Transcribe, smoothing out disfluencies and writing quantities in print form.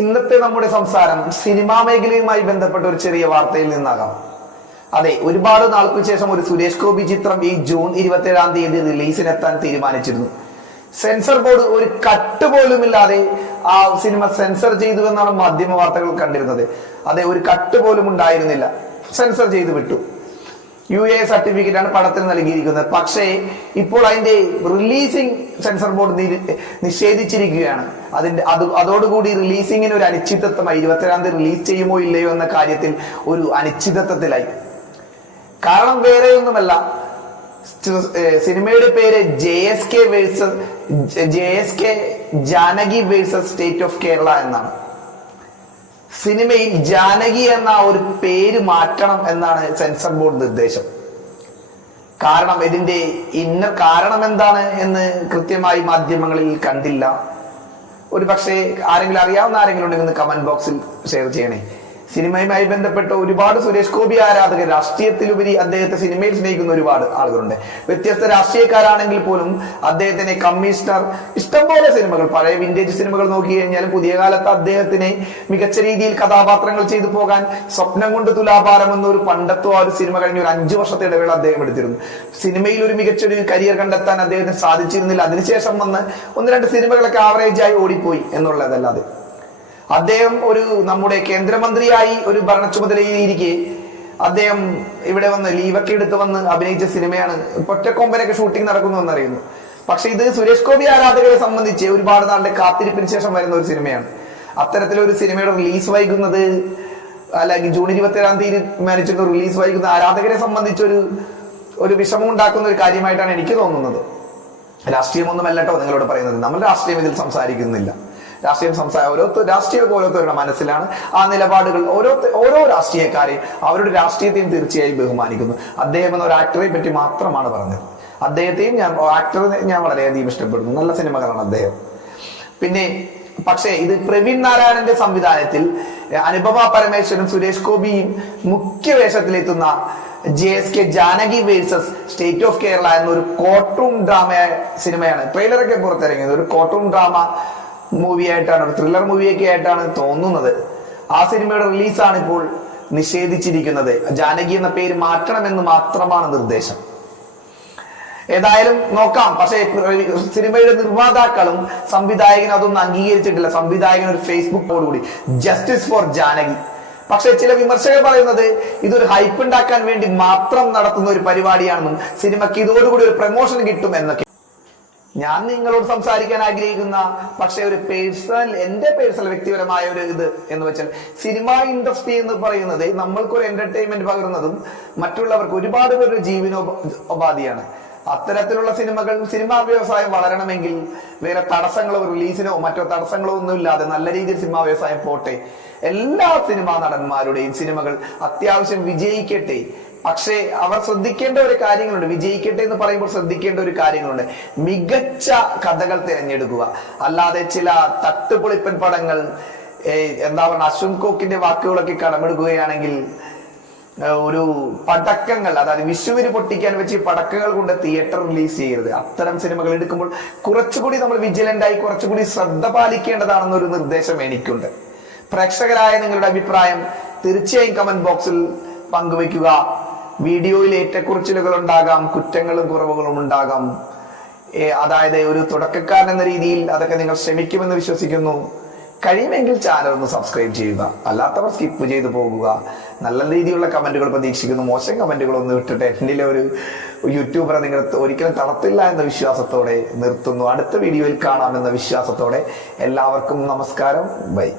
ഇന്നത്തെ നമ്മുടെ സംസാരം സിനിമാ മേഖലയുമായി ബന്ധപ്പെട്ട ഒരു ചെറിയ വാർത്തയിൽ നിന്നാകാം. അതെ, ഒരുപാട് നാൾക്ക് ശേഷം ഒരു സുരേഷ് ഗോപി ചിത്രം ഈ ജൂൺ 27-ാം തീയതി റിലീസിനെത്താൻ തീരുമാനിച്ചിരുന്നു. സെൻസർ ബോർഡ് ഒരു കട്ട് പോലുമില്ലാതെ ആ സിനിമ സെൻസർ ചെയ്തു എന്നാണ് മാധ്യമ വാർത്തകൾ കണ്ടിരുന്നത്. അതെ, ഒരു കട്ട് പോലും ഉണ്ടായിരുന്നില്ല, സെൻസർ ചെയ്തു വിട്ടു. UA സർട്ടിഫിക്കറ്റ് ആണ് പടത്തിന് നൽകിയിരിക്കുന്നത്. പക്ഷേ ഇപ്പോൾ അതിന്റെ റിലീസിംഗ് സെൻസർ ബോർഡ് നിഷേധിച്ചിരിക്കുകയാണ്. അതോടുകൂടി റിലീസിങ്ങിന് ഒരു അനിശ്ചിതത്വമായി. 27-ാം തീയതി റിലീസ് ചെയ്യുമോ ഇല്ലയോ എന്ന കാര്യത്തിൽ ഒരു അനിശ്ചിതത്വത്തിലായി. കാരണം വേറെയൊന്നുമല്ല, സിനിമയുടെ പേര് JSK Janaki versus state of Kerala എന്നാണ്. സിനിമയിൽ ജാനകി എന്ന ഒരു പേര് മാറ്റണം എന്നാണ് സെൻസർ ബോർഡ് നിർദ്ദേശം. കാരണം ഇതിന്റെ കാരണം എന്താണ് എന്ന് കൃത്യമായി മാധ്യമങ്ങളിൽ കണ്ടില്ല. ഒരു പക്ഷേ ആരെങ്കിലും അറിയാവുന്ന ആരെങ്കിലും ഉണ്ടെങ്കിൽ കമന്റ് ബോക്സിൽ ഷെയർ ചെയ്യണേ. സിനിമയുമായി ബന്ധപ്പെട്ട ഒരുപാട് സുരേഷ് ഗോപി ആരാധകർ, രാഷ്ട്രീയത്തിലുപരി അദ്ദേഹത്തെ സിനിമയിൽ സ്നേഹിക്കുന്ന ഒരുപാട് ആളുകളുണ്ട്. വ്യത്യസ്ത രാഷ്ട്രീയക്കാരാണെങ്കിൽ പോലും അദ്ദേഹത്തിനെ കമ്മീഷണർ, ഇഷ്ടംപോലെ സിനിമകൾ, പഴയ വിന്റേജ് സിനിമകൾ നോക്കി കഴിഞ്ഞാൽ പുതിയ കാലത്ത് അദ്ദേഹത്തിനെ മികച്ച രീതിയിൽ കഥാപാത്രങ്ങൾ ചെയ്തു പോകാൻ സ്വപ്നം കൊണ്ട് തുലാഭാരം എന്നൊരു പണ്ടത്തോ ആ ഒരു സിനിമ കഴിഞ്ഞ ഒരു 5 വർഷത്തെ ഇടവേള അദ്ദേഹം എടുത്തിരുന്നു. സിനിമയിൽ ഒരു മികച്ചൊരു കരിയർ കണ്ടെത്താൻ അദ്ദേഹത്തിന് സാധിച്ചിരുന്നില്ല. അതിനുശേഷം വന്ന് 1-2 സിനിമകളൊക്കെ ആവറേജായി ഓടിപ്പോയി എന്നുള്ളതല്ലാതെ അദ്ദേഹം ഒരു നമ്മുടെ കേന്ദ്രമന്ത്രിയായി ഒരു ഭരണ ചുമതലയിരിക്കെ അദ്ദേഹം ഇവിടെ വന്ന് ലീവൊക്കെ എടുത്ത് വന്ന് അഭിനയിച്ച സിനിമയാണ്. ഒറ്റക്കൊമ്പനൊക്കെ ഷൂട്ടിംഗ് നടക്കുന്നു എന്നറിയുന്നു. പക്ഷെ ഇത് സുരേഷ് ഗോപി ആരാധകരെ സംബന്ധിച്ച് ഒരുപാട് നാളുടെ കാത്തിരിപ്പിന് ശേഷം വരുന്ന ഒരു സിനിമയാണ്. അത്തരത്തിലൊരു സിനിമയുടെ റിലീസ് വൈകുന്നത്, അല്ലെങ്കിൽ ജൂൺ 27-ാം തീയതി തീരുമാനിച്ചിട്ട് റിലീസ് വൈകുന്ന ആരാധകരെ സംബന്ധിച്ചൊരു വിഷമം ഉണ്ടാക്കുന്ന ഒരു കാര്യമായിട്ടാണ് എനിക്ക് തോന്നുന്നത്. രാഷ്ട്രീയമൊന്നുമല്ലട്ടോ നിങ്ങളോട് പറയുന്നത്. നമ്മൾ രാഷ്ട്രീയം ഇതിൽ സംസാരിക്കുന്നില്ല. രാഷ്ട്രീയമൊക്കെ ഓരോരുത്തരുടെ മനസ്സിലാണ്. ആ നിലപാടുകൾ ഓരോ രാഷ്ട്രീയക്കാരെയും അവരുടെ രാഷ്ട്രീയത്തെയും തീർച്ചയായും ബഹുമാനിക്കുന്നു. അദ്ദേഹം എന്ന ഒരു ആക്ടറെ പറ്റി മാത്രമാണ് പറഞ്ഞത്. അദ്ദേഹത്തെയും ഞാൻ വളരെയധികം ഇഷ്ടപ്പെടുന്നു. നല്ല സിനിമകളാണ് അദ്ദേഹം. പിന്നെ പക്ഷേ ഇത് പ്രവീൺ നാരായണന്റെ സംവിധാനത്തിൽ അനുപമ പരമേശ്വരൻ, സുരേഷ് ഗോപിയും മുഖ്യ വേഷത്തിലെത്തുന്ന JSK Janaki versus state of Kerala എന്നൊരു കോർട്ട് ഡ്രാമ സിനിമയാണ്. ട്രെയിലറൊക്കെ പുറത്തിറങ്ങിയത് ഒരു കോർട്ട് ഡ്രാമ മൂവി ആയിട്ടാണ്, ഒരു ത്രില്ലർ മൂവിയൊക്കെ ആയിട്ടാണ് തോന്നുന്നത്. ആ സിനിമയുടെ റിലീസാണ് ഇപ്പോൾ നിഷേധിച്ചിരിക്കുന്നത്. ജാനകി എന്ന പേര് മാറ്റണമെന്ന് മാത്രമാണ് നിർദ്ദേശം. ഏതായാലും നോക്കാം. പക്ഷേ സിനിമയുടെ നിർമ്മാതാക്കളും സംവിധായകനും അതൊന്നും അംഗീകരിച്ചിട്ടില്ല. സംവിധായകൻ ഒരു ഫേസ്ബുക്കോടുകൂടി ജസ്റ്റിസ് ഫോർ ജാനകി. പക്ഷെ ചില വിമർശകർ പറയുന്നത് ഇതൊരു ഹൈപ്പ് ഉണ്ടാക്കാൻ വേണ്ടി മാത്രം നടത്തുന്ന ഒരു പരിപാടിയാണെന്നും സിനിമയ്ക്ക് ഇതോടുകൂടി ഒരു പ്രൊമോഷൻ കിട്ടും എന്നൊക്കെ. ഞാൻ നിങ്ങളോട് സംസാരിക്കാൻ ആഗ്രഹിക്കുന്ന പക്ഷെ ഒരു എന്റെ പേഴ്സണൽ വ്യക്തിപരമായ ഒരു ഇത് എന്ന് വെച്ചാൽ, സിനിമ ഇൻഡസ്ട്രി എന്ന് പറയുന്നത് നമ്മൾക്കൊരു എന്റർടൈൻമെന്റ് പകരുന്നതും മറ്റുള്ളവർക്ക് ഒരുപാട് പേരുടെ ജീവനോപാധിയാണ്. അത്തരത്തിലുള്ള സിനിമാ വ്യവസായം വളരണമെങ്കിൽ വേറെ തടസ്സങ്ങളോ റിലീസിനോ മറ്റോ തടസ്സങ്ങളോ ഒന്നും ഇല്ലാതെ നല്ല രീതിയിൽ സിനിമാ വ്യവസായം പോട്ടെ. എല്ലാ സിനിമാ നടന്മാരുടെയും സിനിമകൾ അത്യാവശ്യം വിജയിക്കട്ടെ. പക്ഷേ അവർ ശ്രദ്ധിക്കേണ്ട ഒരു കാര്യങ്ങളുണ്ട്. വിജയിക്കട്ടെ എന്ന് പറയുമ്പോൾ ശ്രദ്ധിക്കേണ്ട ഒരു കാര്യങ്ങളുണ്ട്. മികച്ച കഥകൾ തിരഞ്ഞെടുക്കുക. അല്ലാതെ ചില തട്ടുപൊളിപ്പൻ പടങ്ങൾ, എന്താ പറയുക, അശ്വൻ കോക്കിന്റെ വാക്കുകളൊക്കെ കടമെടുക്കുകയാണെങ്കിൽ ഒരു പടക്കങ്ങൾ, അതായത് വിഷുവിന് പൊട്ടിക്കാൻ വെച്ച് പടക്കങ്ങൾ കൊണ്ട് തിയേറ്റർ റിലീസ് ചെയ്യരുത്. അത്തരം സിനിമകൾ എടുക്കുമ്പോൾ കുറച്ചുകൂടി നമ്മൾ വിജിലന്റായി കുറച്ചുകൂടി ശ്രദ്ധ പാലിക്കേണ്ടതാണെന്നൊരു നിർദ്ദേശം എനിക്കുണ്ട്. പ്രേക്ഷകരായ നിങ്ങളുടെ അഭിപ്രായം തീർച്ചയായും കമന്റ് ബോക്സിൽ പങ്കുവയ്ക്കുക. വീഡിയോയിൽ ഏറ്റക്കുറച്ചിലുകൾ ഉണ്ടാകാം, കുറ്റങ്ങളും കുറവുകളും ഉണ്ടാകാം. അതായത് ഒരു തുടക്കക്കാരൻ എന്ന രീതിയിൽ അതൊക്കെ നിങ്ങൾ ശ്രമിക്കുമെന്ന് വിശ്വസിക്കുന്നു. കഴിയുമെങ്കിൽ ചാനൽ ഒന്ന് സബ്സ്ക്രൈബ് ചെയ്യുക. അല്ലാത്തവർ സ്കിപ്പ് ചെയ്തു പോകുക. നല്ല രീതിയിലുള്ള കമന്റുകൾ പ്രതീക്ഷിക്കുന്നു. മോശം കമന്റുകളൊന്നും ഇട്ടിട്ട് എന്നിലെ ഒരു യൂട്യൂബറെ നിങ്ങൾ ഒരിക്കലും തളർത്തില്ല എന്ന വിശ്വാസത്തോടെ നിർത്തുന്നു. അടുത്ത വീഡിയോയിൽ കാണാമെന്ന വിശ്വാസത്തോടെ എല്ലാവർക്കും നമസ്കാരം. ബൈ.